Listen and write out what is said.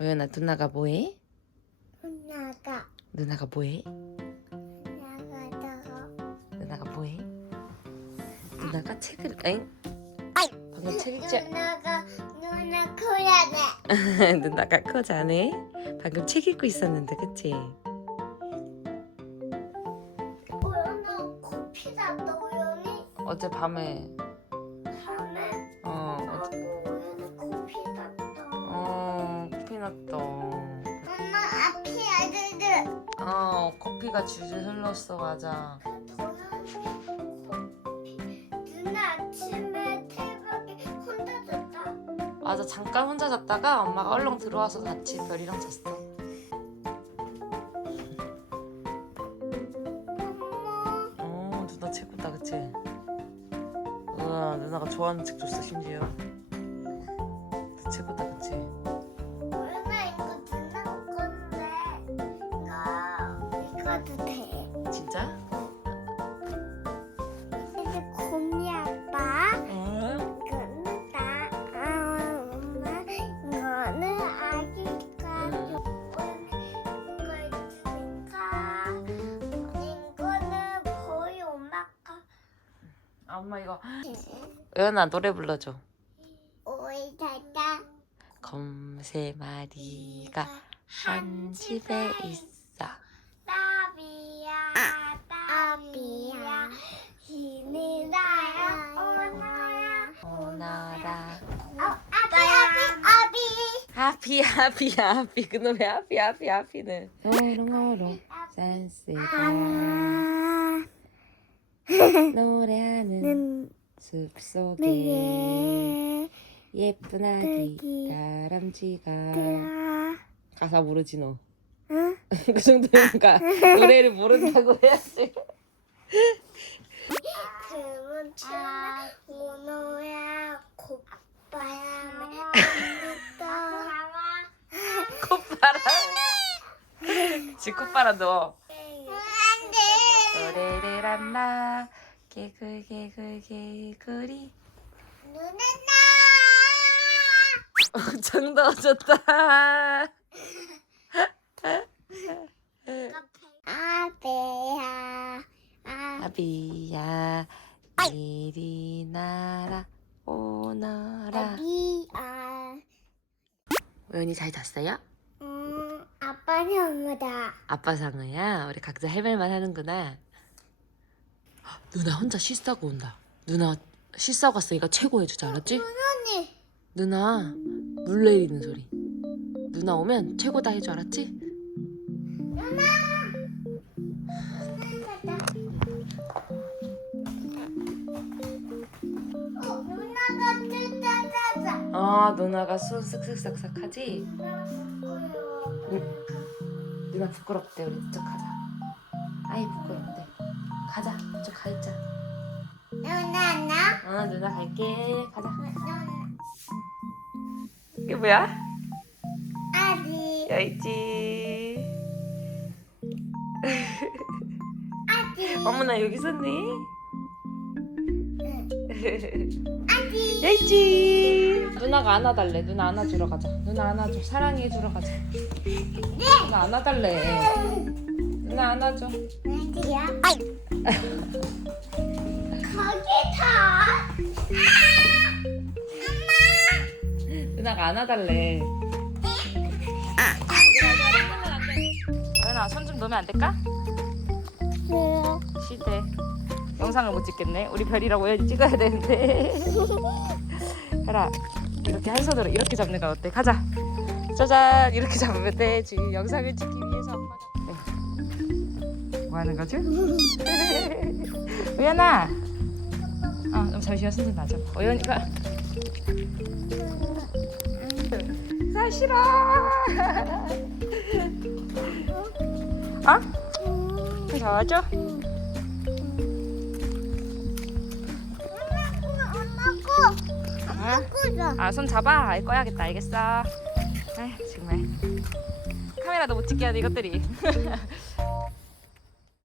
오연아 누나가 뭐해? 나가 누나가 뭐해? 나가다가 누나가 뭐해? 누나가 책을 엥? 방금 책 읽지 누나가 누나 코야네 누나가 코 자네? 방금 책 읽고 있었는데 그치? 오연아 코피 났다 오연이 어젯밤에 밤에 어 커피가 줄줄 흘렀어 맞아. 누나 아침에 태박이 혼자 잤다? 맞아 잠깐 혼자 잤다가 엄마가 얼렁 들어와서 같이 별이랑 잤어. 엄마 어 누나 최고다 그치? 우와 누나가 좋아하는 책 줬어 심지어. 최고다 그치? 읽어도 돼? 진짜? 곰이 아빠? 응? 이거는 나 아, 엄마 이거는 아기가 이거 있으니까 이거는 거의 엄마가 아 엄마 이거. 은아 노래 불러줘. 오이 자자 검세 마리가 한 집에 있어 나비야 나비야. 힘이 나야 오나야 오너라. 어, 아비 아비 하피 하피 하피 그놈의 하피 하피 하피는. 아비 산스가 아 노래하는 는 숲속에 네 예쁜 아기. 다람쥐가. 아 가사 모르지 너. 응? 그 정도니까 노래를 모른다고 해야지. 그문 춤에 오노야 곱바람에 또 콧바람. 지 콧바람 너. 노래를 한다. 개굴 개굴 개굴이. 눈에 엄청 더워졌다. 나 아베야 아 아비야 이리 나라 오너라. 아비야 우연이 잘 잤어요? 음 아빠는 엄마다 아빠 상어야. 우리 각자 할 말만 하는구나. 헉, 누나 혼자 시 싸고 온다. 누나 시 싸고 왔으니까 최고 해주자 알았지? 언니 누나 물 내리는 소리. 누나 오면 최고다 해줘 알았지? 어 누나가 뜯다다다 아 누나가 손 쓱쓱싹싹 하지? 누나 부끄럽대 우리 이쪽 가자. 아이 부끄럽대. 가자 이쪽 가 있자. 누나 나어 누나 갈게. 가자. 누나 이게 뭐야? 아기 여있지. 어머나 여기 있었네. 여있지. 누나가 안아달래. 누나 안아주러 가자. 누나 안아줘. 사랑해주러 가자. 누나 안아달래. 누나 안아줘. 어디야? 거기 다. 누나가 안아달래. 연아 손 좀 놓으면 안 될까? 싫대. 영상을 못 찍겠네. 우리 별이랑 오연이 찍어야 되는데. 별아 이렇게 한 손으로 이렇게 잡는 건 어때? 가자. 짜잔 이렇게 잡으면 되지. 영상을 찍기 위해서 엄마가. 네. 뭐 하는 거지? 오연아. 아, 그럼 잠시만 손좀 놔줘. 오연이가. 나 싫어. 어? 잡아줘. 엄마고 엄마고 아, 손 잡아. 알 거야겠다. 알겠어. 에이, 정말. 카메라도 못 찍게 하네 이것들이.